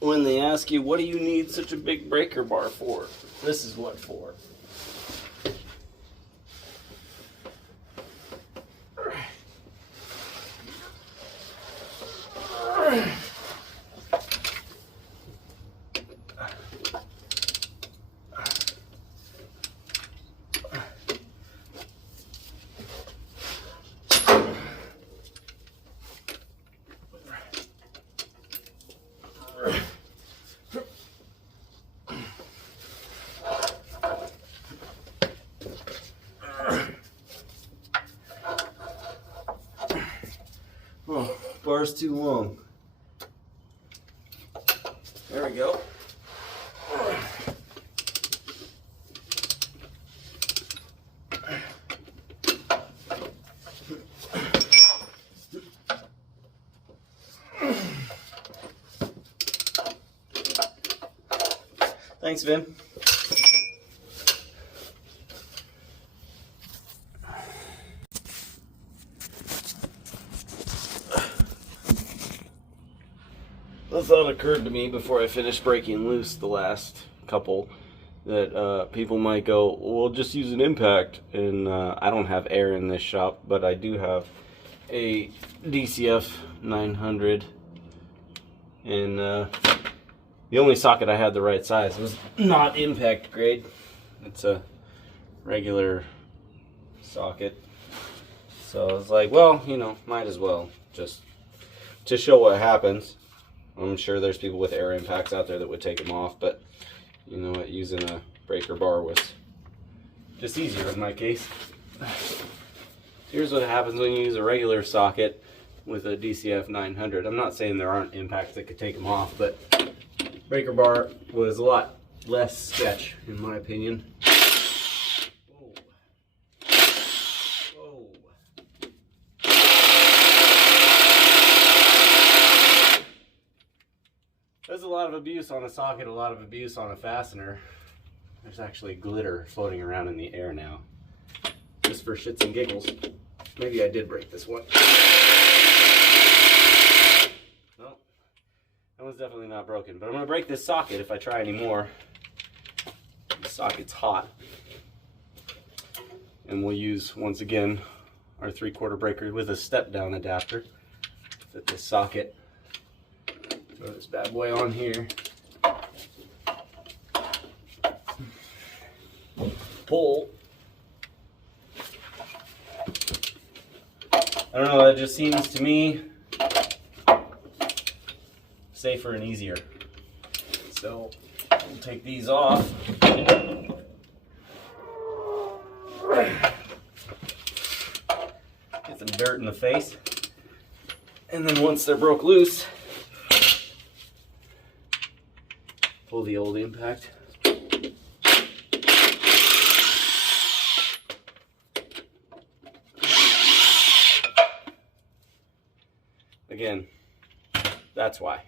When they ask you, what do you need such a big breaker bar for? This is what for. Oh, bar's too long. There we go. Thanks, Vin. The thought occurred to me before I finished breaking loose the last couple that people might go, well, just use an impact. And I don't have air in this shop, but I do have a DCF 900. And the only socket I had the right size was not impact grade. It's a regular socket. So I was like, well, you know, might as well just to show what happens. I'm sure there's people with air impacts out there that would take them off, but you know what, using a breaker bar was just easier in my case. Here's what happens when you use a regular socket with a DCF 900. I'm not saying there aren't impacts that could take them off, but breaker bar was a lot less sketch in my opinion. There's a lot of abuse on a socket, a lot of abuse on a fastener. There's actually glitter floating around in the air now. Just for shits and giggles. Maybe I did break this one. No, that one's definitely not broken. But I'm going to break this socket if I try any more. The socket's hot. And we'll use, once again, our 3/4 breaker with a step-down adapter. Fit this socket. Throw this bad boy on here. Pull. I don't know, that just seems to me safer and easier. So we'll take these off. Get some dirt in the face. And then once they're broke loose, pull the old impact. Again, that's why.